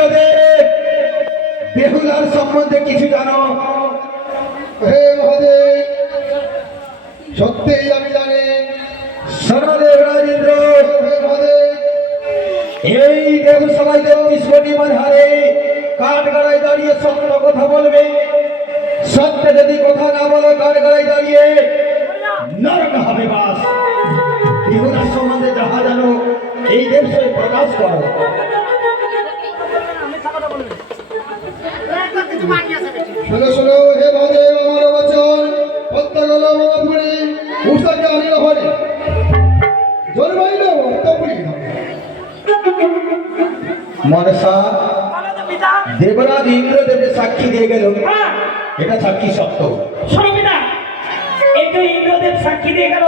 ইন্দ্রদেব বেহুলার সম্বন্ধে কিছু জানো? হে মহাদেব, সত্যিই আমি জানি। শোনদেব রাজেন্দ্র, হে মহাদেব, এই দেবসভায় 33 কোটি মানহারে কাঠগড়ায় দাঁড়িয়ে সত্য কথা বলবে। সত্য যদি কথা না বলো কাঠগড়ায় দাঁড়িয়ে নরক হবে বাস। বেহুলার সম্বন্ধে যাহা জানো এই দেবসভায় প্রকাশ করো। শোনো শোনো হে মহাদেব, আমার বচন প্রত্যগল মহাপুরী উষাকে আনিল হরে জন্মাইল তপুরি মনসা দেবরাজ ইন্দ্রদেবের সাক্ষী দিয়ে গেল, এটা সাক্ষী সত্য। শোনো পিতা, এই তো ইন্দ্রদেব সাক্ষী দিয়ে গেল,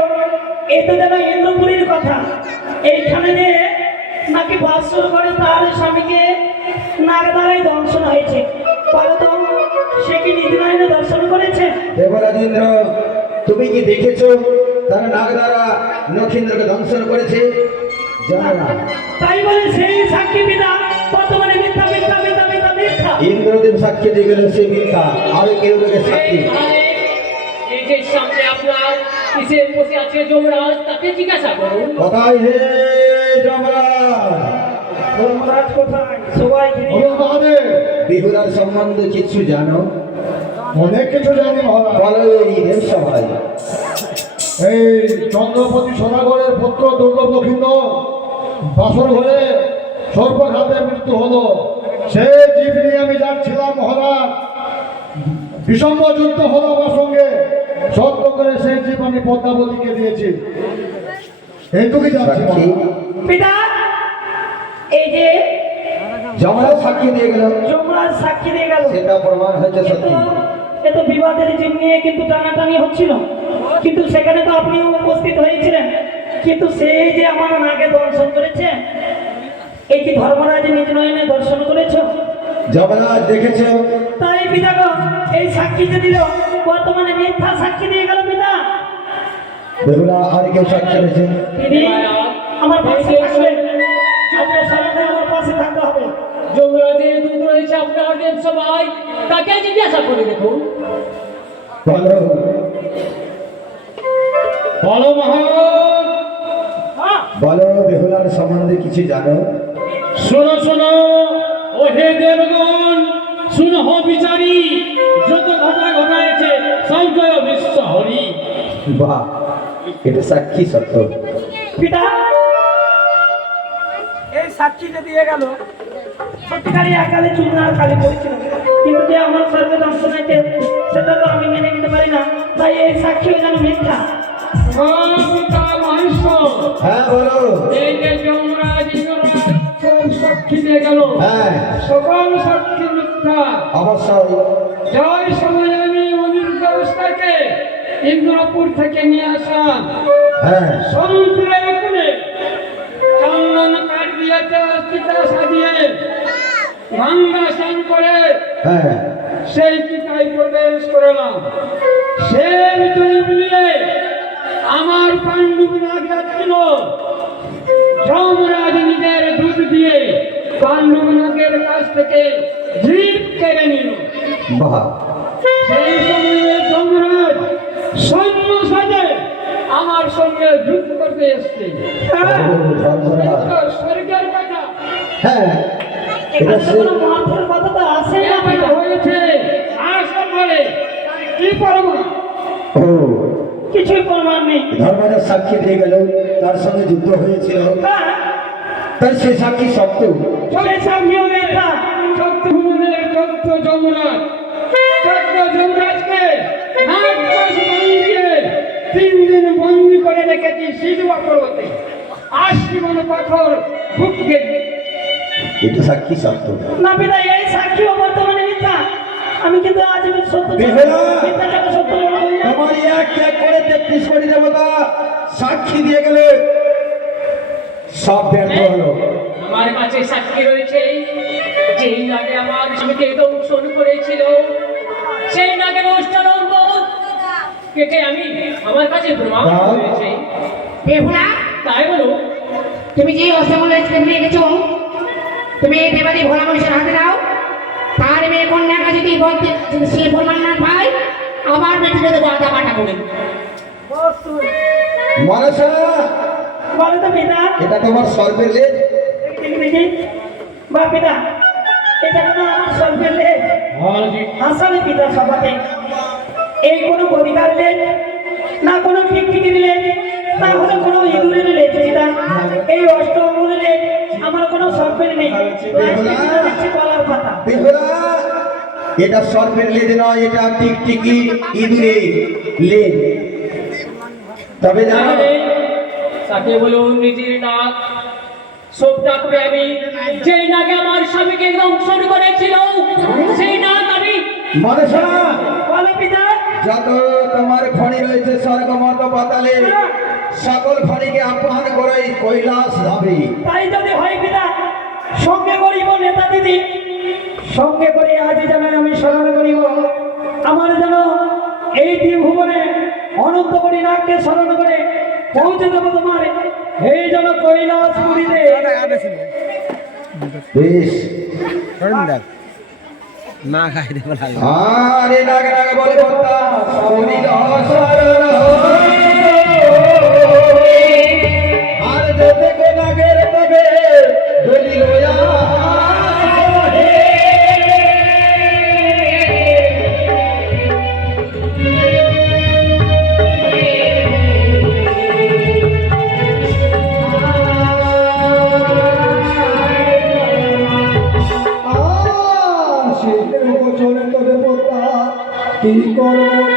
এই তো যেন ইন্দ্রপুরীর কথা। এইখানে যে নাকি বাসর করে তার স্বামীকে নাগদারায় দংশন হয়েছে, বলো তো সে কি নীতিনয়নে দর্শন করেছে? দেবরাজ ইন্দ্র, তুমি কি দেখেছো তারা নাগদারা নক্ষেন্দ্রকে দংশন করেছে? জানো না? তাই বলে সেই সাক্ষী পিতা বর্তমানে মিথ্যা মিথ্যা মিথ্যা মিথ্যা মিথ্যা। ইন্দ্রদেব সাক্ষী দিয়ে গেল সে মিথ্যা, আর কেউ সাক্ষী। এই যে সামনে আপনার কিসের বসে আছে যমরাজ, তাকে জিজ্ঞাসা করুন। কোথায় হে যমরাজ? ধর্মরাজ কোথায়? সবাইকে বলো মহাদেব। বেহুলার সম্বন্ধে কিছু জানো? অনেক কিছু জানি মহারাজ। বলো এই দেবসভায়। এই চন্দ্রপতি সদাগরের পুত্র দুর্লভ লক্ষিন্দর বাসর ঘরে সর্বঘাতে মৃত্যু হলো। সে জীব নিয়ে আমি যাচ্ছিলাম মহারাজ, বিষম যুদ্ধ হলো আমার সঙ্গে। সত্য করে সেই জীব আমি পদ্মাবতীকে দিয়েছি। এইটুকুই যাচ্ছি সাক্ষী পিতা, এই যে যমরাজ সাক্ষী দিয়ে গেল, যমরাজ সাক্ষী দিয়ে গেল, সেটা প্রমাণ হয়েছে সত্যি। এত বিবাদের জীব নিয়ে কিন্তু টানাটানি হচ্ছিল, কিন্তু সেখানে তো আপনিও উপস্থিত হয়েছিলেন। কিন্তু সেই যে আমার নাকে দর্শন করেছে, এই কি ধর্মরাজ নিজ নয়নে দর্শন করেছ? যমরাজ দেখেছো? তাই পিতাগণ এই সাক্ষী যে দিল বর্তমানে মিথ্যা সাক্ষী দিয়ে গেল পিতা। বেহুলা আর কেউ সাক্ষী রয়েছে? দিদি আমার পাশে থাকবেন, আপনার সমাজে আমার পাশে থাকতে হবে। যমরাজের দূত রয়েছে আপনাদের সবাই, তাকে জিজ্ঞাসা করে দেখুন। বলো বলো মহারাজ। বলো বেহুলার সম্বন্ধে কিছু জানো? শোনো শোনো ও হে দেবগণ, শুনো বিচারী, যত ঘটনা ঘটাইছে সব জয় বিশ্ব হরি। বাহ, এটা সাক্ষী সত্য। পিতা এই সাক্ষী যে দিয়ে গেল সত্যিকারই একালে চুনার কালি পড়েছিল, কিন্তু যে আমার স্বর্গ দর্শন হয়েছে সেটা তো আমি মেনে নিতে পারি না। তাই এই সাক্ষীও যেন মিথ্যা। হ্যাঁ বলো। এই যে যমরাজ ইন্দ্ররাজ সাক্ষী দিয়ে গেল, হ্যাঁ সকল সাক্ষী মিথ্যা। অবশ্যই। জয় সময় আমি অবস্থাকে ইন্দ্রপুর থেকে নিয়ে আসলাম। হ্যাঁ সমুদ্রের কোণে চন্দন কাঠ দিয়ে চিতা সাজিয়ে গঙ্গা স্নান করে হ্যাঁ সেই চিতায় প্রবেশ করলাম। সে ভিতরে মিলিয়ে আমার পাণ্ডব নাগ যাচ্ছিল। যমরাজ নিজের দুধ দিয়ে পাণ্ডব নাগের কাছ থেকে জীব কেড়ে নিল। বাহ, সেই সময়ে যমরাজ সৈন্য সাজে আমার সঙ্গে যুদ্ধ করতে এসছে। ধর্মরাজ। স্বর্গের কথা হ্যাঁ এটা এখানে তো কোনো মহাপুরের কথা তো আসে না এটা পিতা। হয়েছে আসল বলে কি পারবো। ও কিছুই প্রমাণ নেই। ধর্মরাজ সাক্ষী দিয়ে গেল, তার সঙ্গে যুদ্ধ হয়েছিল, হ্যাঁ, তাই সে সাক্ষী সত্য। সেই সাক্ষীও মিথ্যা। চোদ্দ ভুবনের 14 যমরাজ, 14 যমরাজকে নাগ পাশ বাঁধিয়ে 3 দিন বন্দি করে রেখেছি সিজুয়া পর্বতে। আশীবন পাথর ভুগবে। এটা সাক্ষী সত্য। না পিতা, এই সাক্ষীও বর্তমানে মিথ্যা। আমি কিন্তু আজ সত্য বেহুলা! মিথ্যাটাকে সত্য বলবো না। তোমার এক এক করে 33 কোটি দেবতা সাক্ষী দিয়ে গেলে সব ব্যর্থ হলো। আমার কাছে সাক্ষী রয়েছে, যেই নাগে আমার স্বামীকে দংশন করেছিল সেই নাগের অষ্টাঙ্গ কেটে আমি আমার কাছে প্রমাণ রয়েছে। বেহুলা, তাই বলো। তুমি যে অষ্টমূল নিয়ে গেছো তুমি এই দেবাদি ভোলা মানুষের হাতে দাও, তার মেয়ে কন্যাকা যদি বলতে সে প্রমাণ না পায় আবার বেটিকে দেবো আধা বাটা করে। মনসা, বলো তো পিতা। এটা তোমার সর্পের লেজ? দেখি বা পিতা, এটা কোনো আমার সর্পের লেজ? আসলে পিতা সভাতে এই কোনো কবিতার লেজ, না কোনো টিকটিকির লেজ, না হলে কোনো ইঁদুরের লেজ পিতা। এই অষ্ট অঙ্গুলের লেজ আমার কোনো সর্পের নেই, দেখছি কলার পাতা। বেহুলা, এটা সর্পের লেজ নয়, এটা টিকটিকি ইঁদুরের লেজ। তবে জানো, তাহলে তাকে বলুন নিজের নাক সব ডাকবে আমি, যেই নাকে আমার স্বামীকে দংশন করেছিল সেই নাক আমি। মনসা, বলো পিতা। যত তোমার খনি রয়েছে স্বর্গমত পাতালে, সকল খনিকে আহ্বান করে কৈলাস যাবে। তাই যদি হয় পিতা, সঙ্গে করিব নেতা দিদি, সঙ্গে করে আজ যেন আমি স্মরণ করিব আমার যেন এই দ্বিভুবনে অনন্ত নাককে স্মরণ করে পৌঁছে দেবো তোমার এই যেন কৈলাস পুরীতে। বেশ, না খাই দেবো লাগে আরে নাগে নাগে বলে বলতা সবরিল অসরণ আর যেতে কে নাগের তবে বলি গোয়া শীতের বচনে তবে পোতা কি করবো